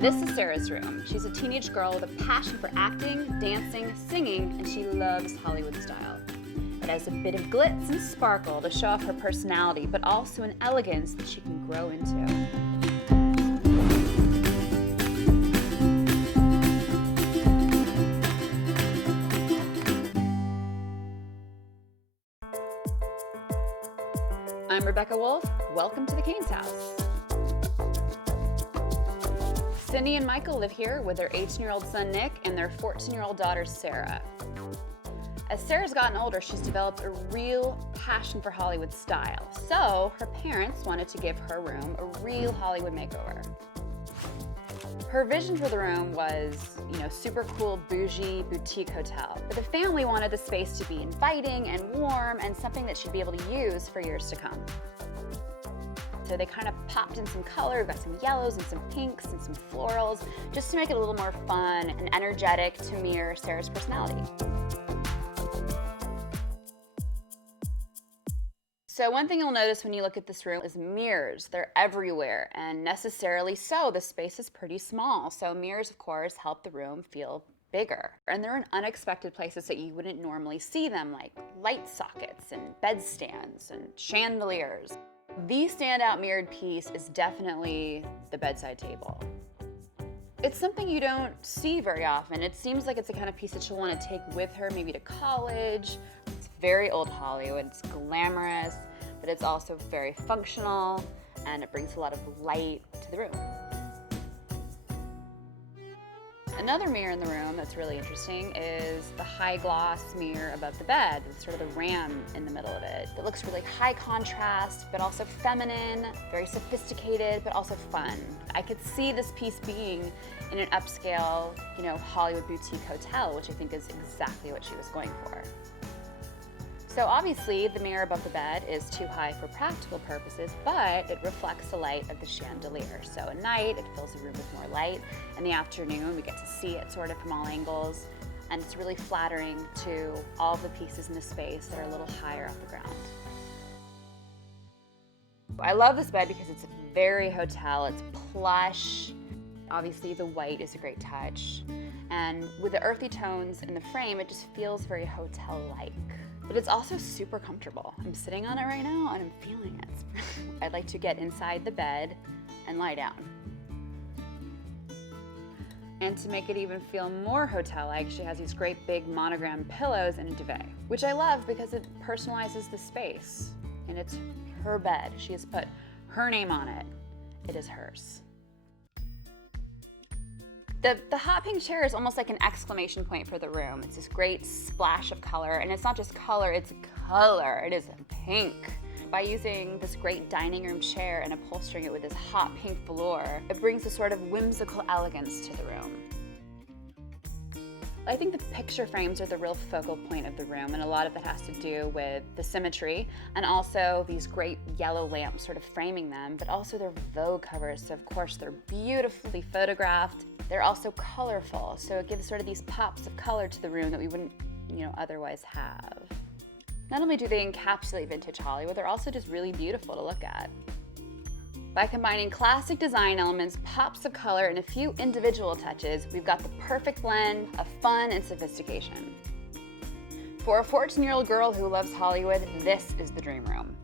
This is Sarah's room. She's a teenage girl with a passion for acting, dancing, singing, and she loves Hollywood style. It has a bit of glitz and sparkle to show off her personality, but also an elegance that she can grow into. I'm Rebecca Woolf. Welcome to the Kane's house. Cindy and Michael live here with their 18-year-old son Nick and their 14-year-old daughter Sarah. As Sarah's gotten older, she's developed a real passion for Hollywood style. So her parents wanted to give her room a real Hollywood makeover. Her vision for the room was, super cool, bougie, boutique hotel. But the family wanted the space to be inviting and warm and something that she'd be able to use for years to come. So they kind of popped in some color. We've got some yellows and some pinks and some florals, just to make it a little more fun and energetic to mirror Sarah's personality. So one thing you'll notice when you look at this room is mirrors. They're everywhere, and necessarily so. The space is pretty small, so mirrors, of course, help the room feel bigger. And they're in unexpected places that you wouldn't normally see them, like light sockets and bedstands and chandeliers. The standout mirrored piece is definitely the bedside table. It's something you don't see very often. It seems like it's the kind of piece that she'll want to take with her, maybe to college. It's very old Hollywood, it's glamorous, but it's also very functional, and it brings a lot of light to the room. Another mirror in the room that's really interesting is the high gloss mirror above the bed with sort of the ram in the middle of it. It looks really high contrast, but also feminine, very sophisticated, but also fun. I could see this piece being in an upscale, Hollywood boutique hotel, which I think is exactly what she was going for. So obviously the mirror above the bed is too high for practical purposes, but it reflects the light of the chandelier. So at night, it fills the room with more light. In the afternoon, we get to see it sort of from all angles, and it's really flattering to all of the pieces in the space that are a little higher off the ground. I love this bed because it's very hotel, it's plush. Obviously the white is a great touch. And with the earthy tones in the frame, it just feels very hotel-like. But it's also super comfortable. I'm sitting on it right now and I'm feeling it. I'd like to get inside the bed and lie down. And to make it even feel more hotel-like, she has these great big monogram pillows and a duvet, which I love because it personalizes the space. And it's her bed. She has put her name on it. It is hers. The hot pink chair is almost like an exclamation point for the room. It's this great splash of color, and it's not just color, it's color. It is pink. By using this great dining room chair and upholstering it with this hot pink velour, it brings a sort of whimsical elegance to the room. I think the picture frames are the real focal point of the room, and a lot of it has to do with the symmetry and also these great yellow lamps sort of framing them, but also their Vogue covers. So of course they're beautifully photographed. They're also colorful, so it gives sort of these pops of color to the room that we wouldn't, otherwise have. Not only do they encapsulate vintage Hollywood, they're also just really beautiful to look at. By combining classic design elements, pops of color, and a few individual touches, we've got the perfect blend of fun and sophistication. For a 14-year-old girl who loves Hollywood, this is the dream room.